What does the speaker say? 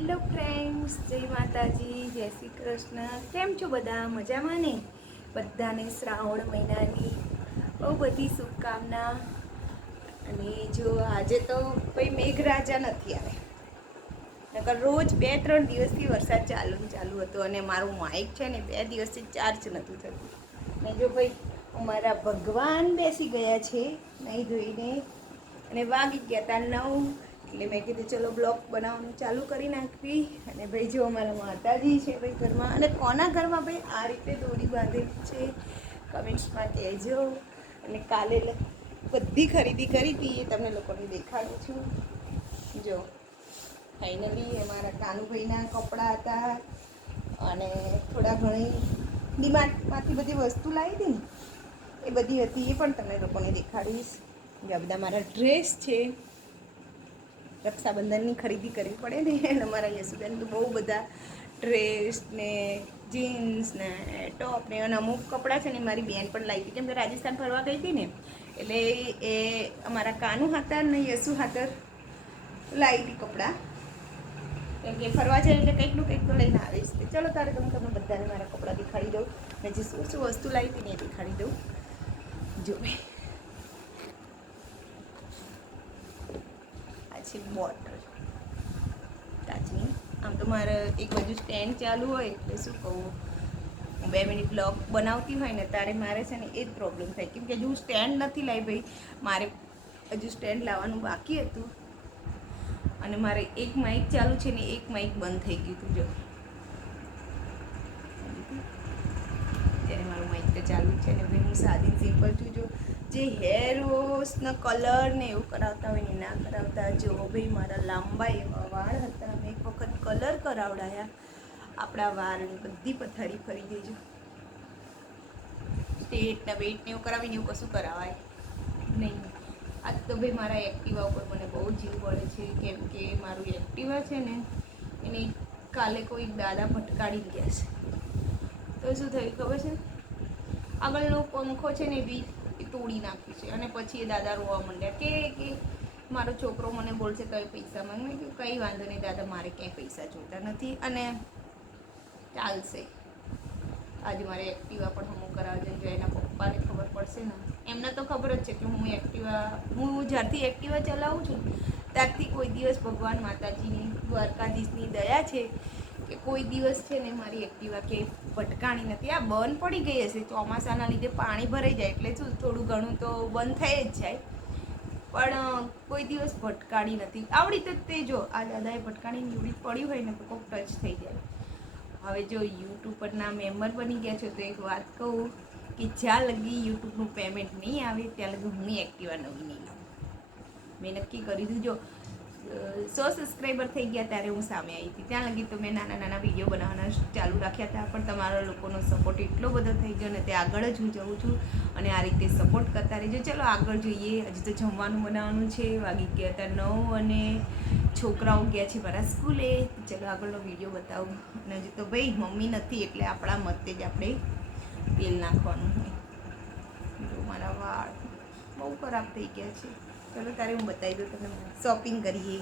Hello friends, જય માતાજી, જય શ્રી કૃષ્ણ. કેમ છો બધા? મજામાં ને? બધાને શ્રાવણ મહિનાની બહુ બધી શુભકામના. અને જો આજે તો કોઈ મેઘરાજા નથી આવે. નકર રોજ બે ત્રણ દિવસથી વરસાદ ચાલુ ચાલુ હતો અને મારું માઇક છે ને બે દિવસથી ચાર્જ નથી થતું. ને જો ભાઈ, અમારા ભગવાન બેસી ગયા છે, નહીં ધોઈને અને વાગી ગયા હતા નવ. એટલે મેં કીધું, ચલો, બ્લોગ બનાવવાનું ચાલુ કરી નાખવી. અને ભાઈ, જો અમારા માતાજી છે ભાઈ ઘરમાં, અને કોના ઘરમાં ભાઈ? આ રીતે દોરી બાંધેલી છે. કમેન્ટ્સમાં કહેજો. અને કાલે બધી ખરીદી કરી હતી, એ તમને લોકોને દેખાડું છું. જો ફાઇનલી અમારા કાનુભાઈના કપડાં હતા, અને થોડા ઘણી ડિમાર્ટમાંથી બધી વસ્તુ લાવી હતી ને, એ બધી હતી, એ પણ તમને લોકોને દેખાડીશ. આ બધા મારા ડ્રેસ છે. રક્ષાબંધનની ખરીદી કરવી પડે ને. અને અમારા યશુબેન તો બહુ બધા ડ્રેસ ને જીન્સ ને ટોપ ને અને અમુક કપડાં છે ને મારી બેન પણ લાવી હતી. કેમ કે રાજસ્થાન ફરવા ગઈ હતી ને, એટલે એ અમારા કાનુ હાથર ને યશુ હાથર લાવી હતી કપડાં. કેમ કે ફરવા જાય એટલે કંઈકનું કંઈક તો લઈને આવીશ ચલો તારે તમે તમને બધાને મારા કપડાં દેખાડી દઉં. ને જે શું શું વસ્તુ લાવી હતી ને એ દેખાડી દઉં. જો. આ છે બોટલ કાચની આમ તો મારે એક બાજુ સ્ટેન્ડ ચાલુ હોય, એટલે શું કહું? હું બે મિનિટ બ્લોગ બનાવતી હોય ને, ત્યારે મારે છે ને એ જ પ્રોબ્લેમ થાય. કેમ કે હજુ સ્ટેન્ડ નથી લાવી ભાઈ. મારે હજુ સ્ટેન્ડ લાવવાનું બાકી હતું. અને મારે એક માઇક ચાલુ છે ને, એક માઇક બંધ થઈ ગયું હતું, જો. ત્યારે મારું માઇક તો ચાલુ છે ને. ભાઈ હું સાદી સિમ્પલ છું, જો. જે હેર વોશ કલર ને એવું કરાવતા હોય ને ના કરાવતા. જો ભાઈ મારા લાંબા એવા વાળ હતા, મેં એક વખત કલર કરાવડાયા. આપણા વાળની બધી પથારી ફરી દેજો જો. સ્ટેટના વેટને એવું કરાવીને એવું કશું કરાવાય નહીં. આજ તો ભાઈ મારા એક્ટિવા ઉપર મને બહુ જીવ પડે છે, કેમ કે મારું એક્ટિવા છે ને, એને કાલે કોઈ દાદા ભટકાડી ગયા છે. તો શું થયું ખબર છે? આગળનો પંખો છે ને બી એ તોડી નાખ્યું છે. અને પછી એ દાદા રોવા માંડ્યા. કે કે મારો છોકરો મને બોલશે કઈ પૈસા માંગ. કીધું, કંઈ વાંધો નહીં દાદા, મારે ક્યાંય પૈસા જોતા નથી. અને ચાલશે. આજે મારે એક્ટિવા પણ હમું કરાવજે જો એના પપ્પાને ખબર પડશે ને. એમને તો ખબર જ છે કે હું એક્ટિવા, હું જ્યારથી એક્ટિવા ચલાવું છું, ત્યારથી કોઈ દિવસ ભગવાન માતાજીની દ્વારકાધીશની દયા છે કે કોઈ દિવસ છે ને મારી એક્ટિવા કે ભટકાણી નથી. આ બંધ પડી ગઈ હશે ચોમાસાના લીધે પાણી ભરાઈ જાય એટલે શું થોડું ઘણું તો બંધ થઈ જ જાય. પણ કોઈ દિવસ ભટકાણી નથી. આવડી તો તે જો, આ દાદાએ ભટકાડીને નીવડી પડી હોય ને તો કોક ટચ થઈ જાય. હવે જો યુટ્યુબ પરના મેમ્બર બની ગયા છો તો એક વાત કહું કે જ્યાં લગી યુટ્યુબનું પેમેન્ટ નહીં આવે, ત્યાં લગી હું એક્ટિવા નવી નહીં લઉં. મેં નક્કી કરી દીધું, જો સો સબસ્ક્રાઈબર થઈ ગયા ત્યારે હું સામે આવી હતી. ત્યાં લગી તો મેં નાના નાના વીડિયો બનાવવાના ચાલુ રાખ્યા હતા, પણ તમારા લોકોનો સપોર્ટ એટલો બધો થઈ ગયો ને તે આગળ જ હું જઉં છું અને આ રીતે સપોર્ટ કરતા રહેજો. ચલો આગળ જોઈએ. હજી તો જમવાનું બનાવવાનું છે. વાગી ગયા હતા નવ અને છોકરાઓ ગયા છે મારા સ્કૂલે. ચલો આગળનો વીડિયો બતાવું. અને હજી તો ભાઈ મમ્મી નથી એટલે આપણા મતે જ આપણે તેલ નાખવાનું હોય. મારા વાળ બહુ ખરાબ થઈ ગયા છે. ચલો તારે હું બતાવી દઉં તમને. શોપિંગ કરીએ.